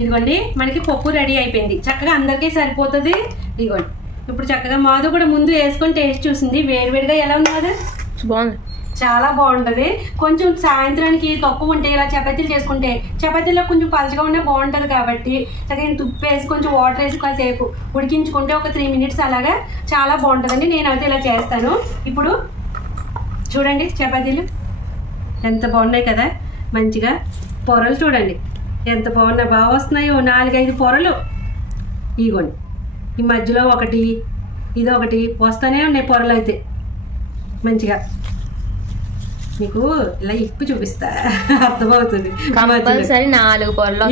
ఇదిగోండి మనకి పప్పు రెడీ అయిపోయింది. చక్కగా అందరికీ సరిపోతుంది. ఇదిగోండి ఇప్పుడు చక్కగా మాధు కూడా ముందు వేసుకొని టేస్ట్ చూసింది. వేడివేడిగా ఎలా ఉంది మాధు? బాగుంది, చాలా బాగుంటుంది. కొంచెం సాయంత్రానికి తక్కువ ఉంటే ఇలా చపాతీలు చేసుకుంటే, చపాతీలో కొంచెం పలచగా ఉంటే బాగుంటుంది కాబట్టి చక్కగా తుప్పు వేసి కొంచెం వాటర్ వేసి కాసేపు ఉడికించుకుంటే ఒక 3 minutes అలాగా చాలా బాగుంటుందండి. నేనైతే ఇలా చేస్తాను. ఇప్పుడు చూడండి చపాతీలు ఎంత బాగున్నాయి కదా, మంచిగా పొరలు చూడండి ఎంత బాగున్నాయి, బాగా వస్తున్నాయో 4-5 పొరలు. ఇగోండి ఈ మధ్యలో ఒకటి ఇదొకటి వస్తూనే ఉన్నాయి పొరలు. అయితే మంచిగా మీకు ఇలా ఇప్పి చూపిస్తా అర్థమవుతుంది. కంపల్సరీ 4 పొరలు.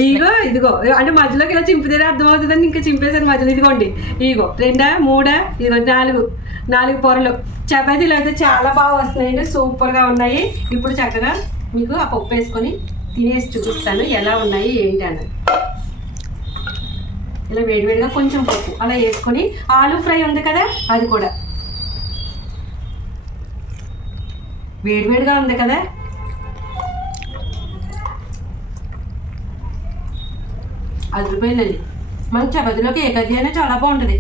ఇదిగో అంటే మధ్యలోకి ఇలా చింపితేనే అర్థమవుతుందని ఇంకా చింపేసాను మధ్యలో. ఇదిగోండి ఇగో 2, 3, ఇదిగో 4 పొరలు. చపాతీలు అయితే చాలా బాగా వస్తున్నాయండి, సూపర్గా ఉన్నాయి. ఇప్పుడు చక్కగా మీకు ఆ పప్పు వేసుకొని తినేసి చూపిస్తాను ఎలా ఉన్నాయి ఏంటి అన్నది. ఇలా వేడివేడిగా కొంచెం పప్పు అలా వేసుకొని, ఆలూ ఫ్రై ఉంది కదా అది కూడా వేడివేడిగా ఉంది కదా, అది రూపాయలండి. మన చపాతీలోకి ఏ కర్రీ అయినా చాలా బాగుంటుంది.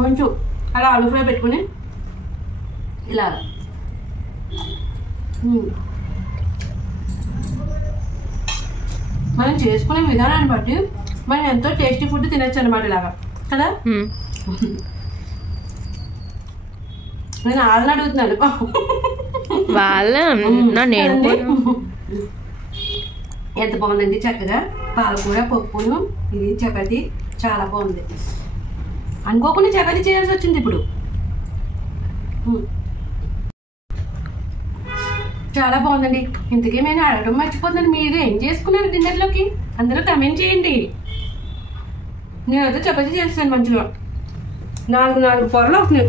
కొంచెం అలా ఆలూ ఫ్రై పెట్టుకుని ఇలా మనం చేసుకునే విధానాన్ని బట్టి మనం ఎంతో టేస్టీ ఫుడ్ తినచ్చు అనమాట ఇలాగా కదా. నేను వాళ్ళని అడుగుతున్నాను, ఎంత బాగుందండి. చక్కగా పాలకూర పప్పును ఇది చపాతీ చాలా బాగుంది. అనుకోకుండా చపాతీ చేయాల్సి వచ్చింది ఇప్పుడు. చాలా బాగుందండి. ఇంతకీ నేను అడగడం మర్చిపోతున్నాను, మీరు ఏం చేసుకున్నారు డిన్నర్లోకి? అందరూ కమెంట్ చేయండి. నేనైతే చపాతీ చేస్తాను మంచిగా 4 పొరలు అవుతున్నాయి.